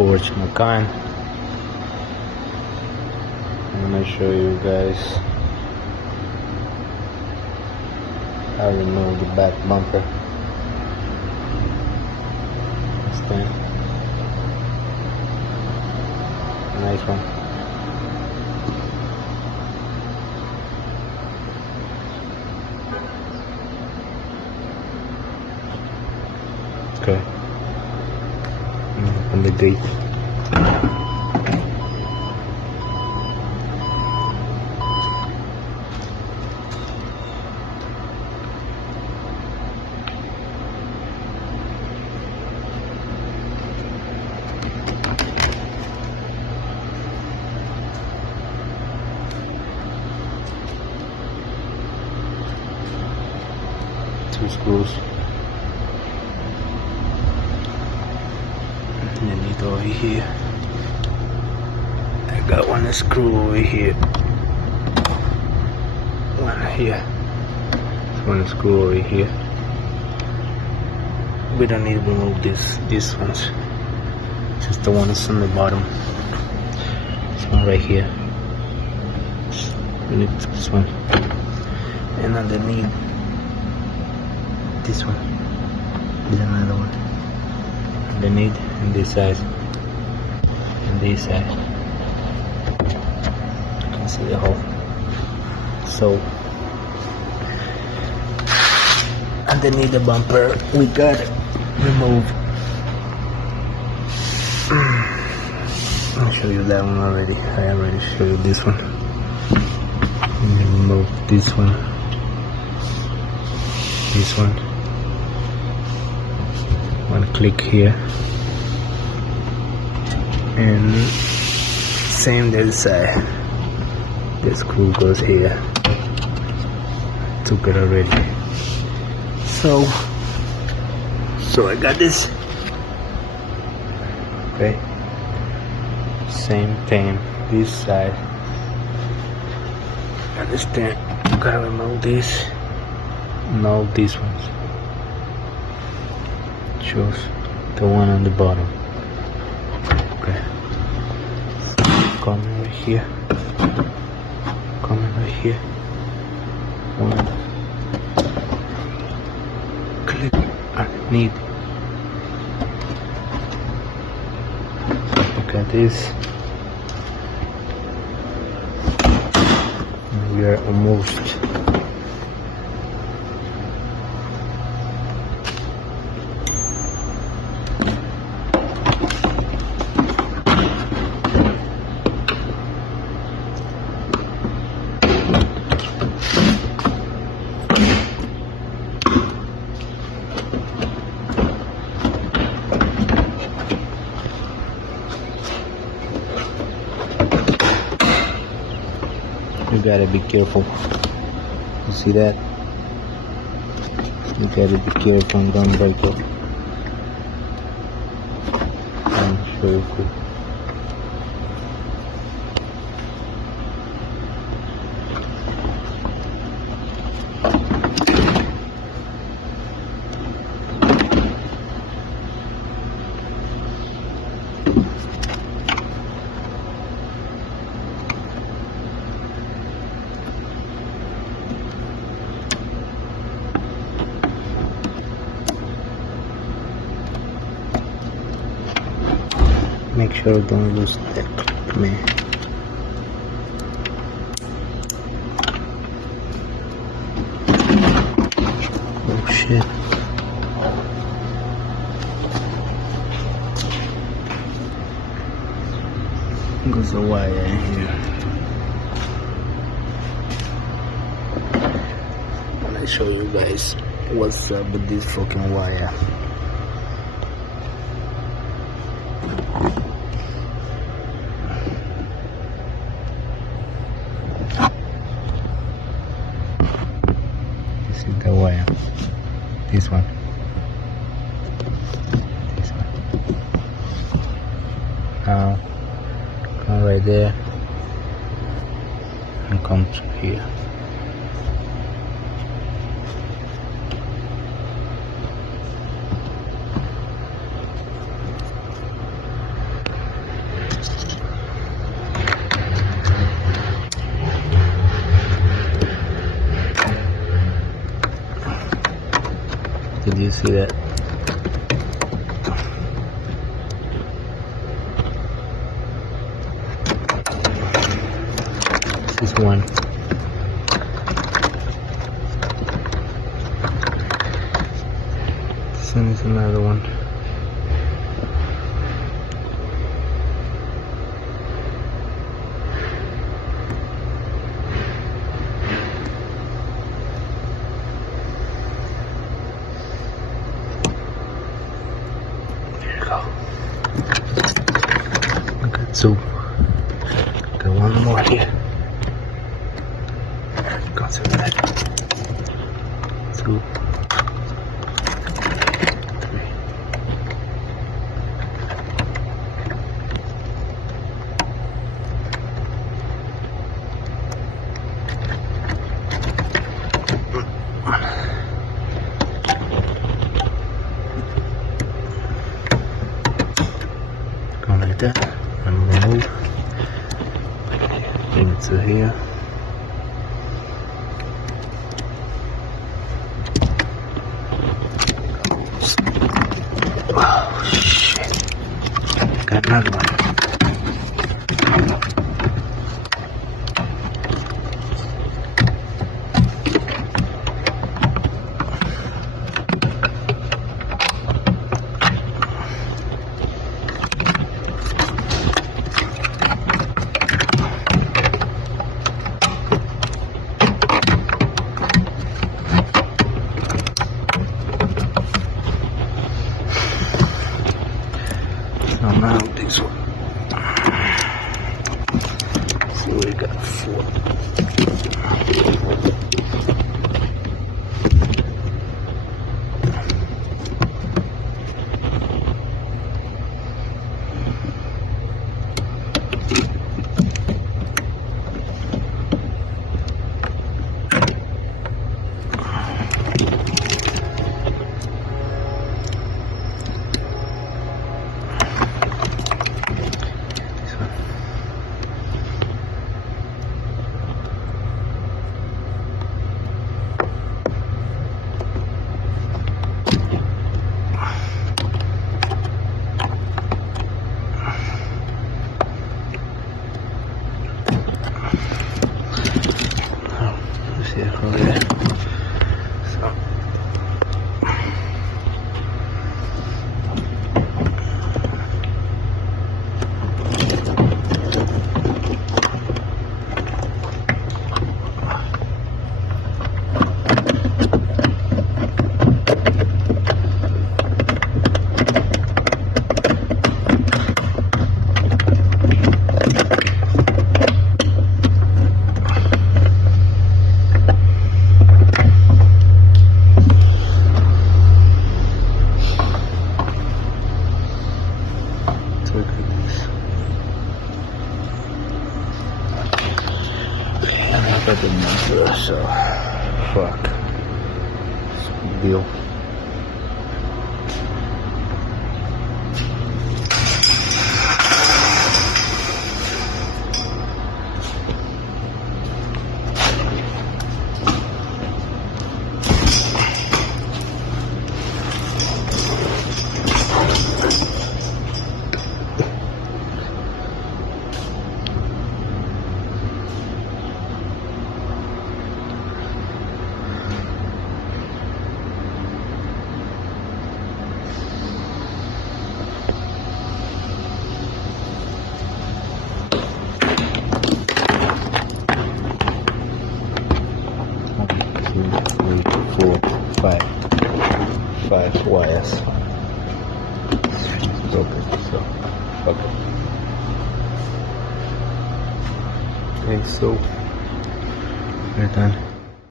Porsche Macan. I'm gonna show you guys how to remove the back bumper. Stand. Nice one. Okay. Open the gate. Two screws. And then it over here. I got one screw over here. One here. One screw over here. We don't need to remove these ones. Just the one that's on the bottom. This one right here. We need this one. And underneath this one is another one. Underneath and this side and this side. You can see the hole. So underneath the bumper we got remove. I'll show you that one already. I already showed you this one. Remove this one. This one. One click here. And same the other side. The screw goes here. Took it already. So I got this. Okay. Same thing. This side. Understand? You gotta remove this. No, these ones. Choose the one on the bottom. Okay. Coming right here. Coming right here. One. Click underneath. Look at this. We are almost. You gotta be careful. You see that? You gotta be careful and don't break it. I'm sure you could. Make sure don't lose that clip, man. Oh shit. Goes a wire in here. I'm gonna show you guys what's up with this fucking wire. This is the wire. This one. This one. Now come right there and come through here. you see that. This is one. This one is another one. So, got one more here. Go to that. 2, 3. Go like that. And remove. Bring it to here. Oh shit. Got another one. Now this one. Let's see what we got. 4. Oh yeah. So. I didn't answer, so fuck. It's a big deal. Five wires. It's open, so fuck it. Okay, so we're done.